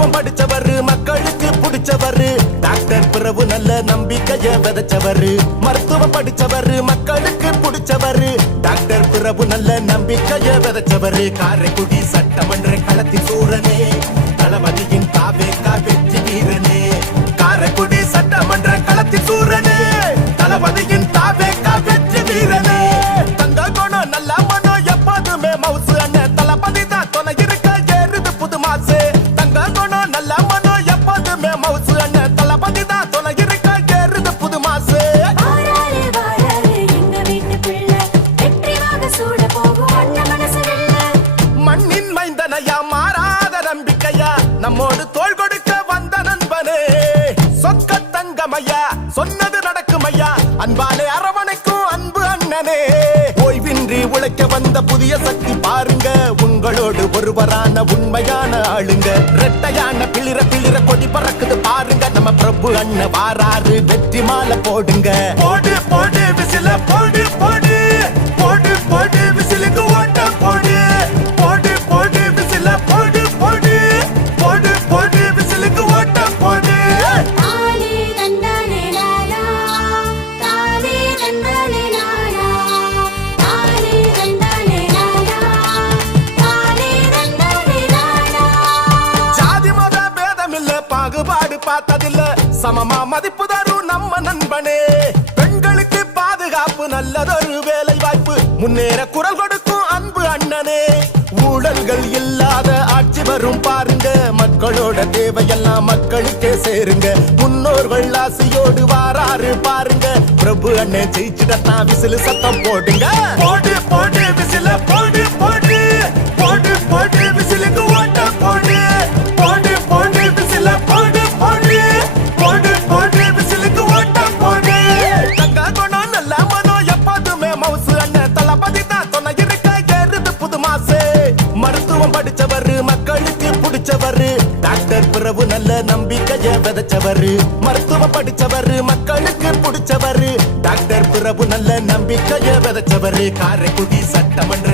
மருத்துவம் படிச்சவரு மக்களுக்கு பிடிச்சவரு டாக்டர் பிரபு நல்ல நம்பிக்கைய விதைச்சவரு மருத்துவம் படிச்சவரு மக்களுக்கு பிடிச்சவரு டாக்டர் பிரபு நல்ல நம்பிக்கைய விதைச்சவரு காரைக்குடி சட்டமன்ற களத்தில் சூரனே தளபதியின் தாவேகா வெற்றி வீரனே காரைக்குடி சட்டமன்ற களத்தில் சூரனே தளபதியின் தாவேகா வெற்றி வீரனே தங்க குணம் நல்ல மனம் எப்போதுமே மவுசு அண்ணன் தளபதி தான் துணை இருக்க ஏறுது புது மாசு தங்க குணம் நல்ல மனம் எப்போதுமே மவுசு அண்ணன் தளபதி தான் துணை இருக்க ஏறுது புது மாசு மண்ணின் மைந்தனையா மாறாத நம்பிக்கையா நம்மோடு தோள் கொடுக்க வந்த நண்பனே சொக்க தங்கமையா சொன்னது நடக்குமையா அன்பாலே அரவணைக்கும் அன்பு அண்ணனே ஓய்வின்றி உழைக்க வந்த புதிய சக்தி பாருங்க உங்களோடு ஒருவரான உண்மையான ஆளுங்க ரெட்டையான பிளிர கொடி பறக்குது பாருங்க நம்ம பிரபு அண்ணன் வாராரு வெற்றி மாலை போடுங்க போடு போடு விசில போடு போடு போடு போடு விசிலுக்கு ஓட்ட போடு போடு போடு விசில போடு போடு போடு போடு விசிலுக்கு ஓட்ட போடு ஜாதி மத பேதம் இல்ல பாகுபாடு பார்த்ததில்ல சமமா மதிப்பு தரும் நம்ம நண்பனே பெண்களுக்கு பாதுகாப்பு நல்லதொரு வேலை வாய்ப்பு முன்னேற குரல் கொடுக்கும் அன்பு அண்ணனே ஊழல்கள் இல்லாத ஆட்சி வரும் பாருங்க மக்களோட தேவையெல்லாம் மக்களுக்கே சேருங்க முன்னோர்கள் ஆசையோடு வாராரு பாருங்க பிரபு அண்ணன் ஜெயிச்சுடத்தான் விசிலு சத்தம் போடுங்க போடு போடு விசில போடு போடு போடு போடு விசிலுக்கு ஓட்ட போடு போடு போடு விசில போடு போடு போடு போடு விசிலுக்கு ஓட்ட போடு தங்க குணம் நல்ல மனம் எப்போதுமே மவுசு அண்ணன் தளபதி தான் துணை இருக்க ஏறுது புது மாசு மருத்துவம் படிச்சவரு மக்களுக்கு பிடிச்சவரு டாக்டர் பிரபு நல்ல நம்பிக்கைய விதைச்சவரு மருத்துவம் படிச்சவரு மக்களுக்கு பிடிச்சவரு டாக்டர் பிரபு நல்ல நம்பிக்கைய விதைச்சவரு காரைக்குடி சட்டமன்ற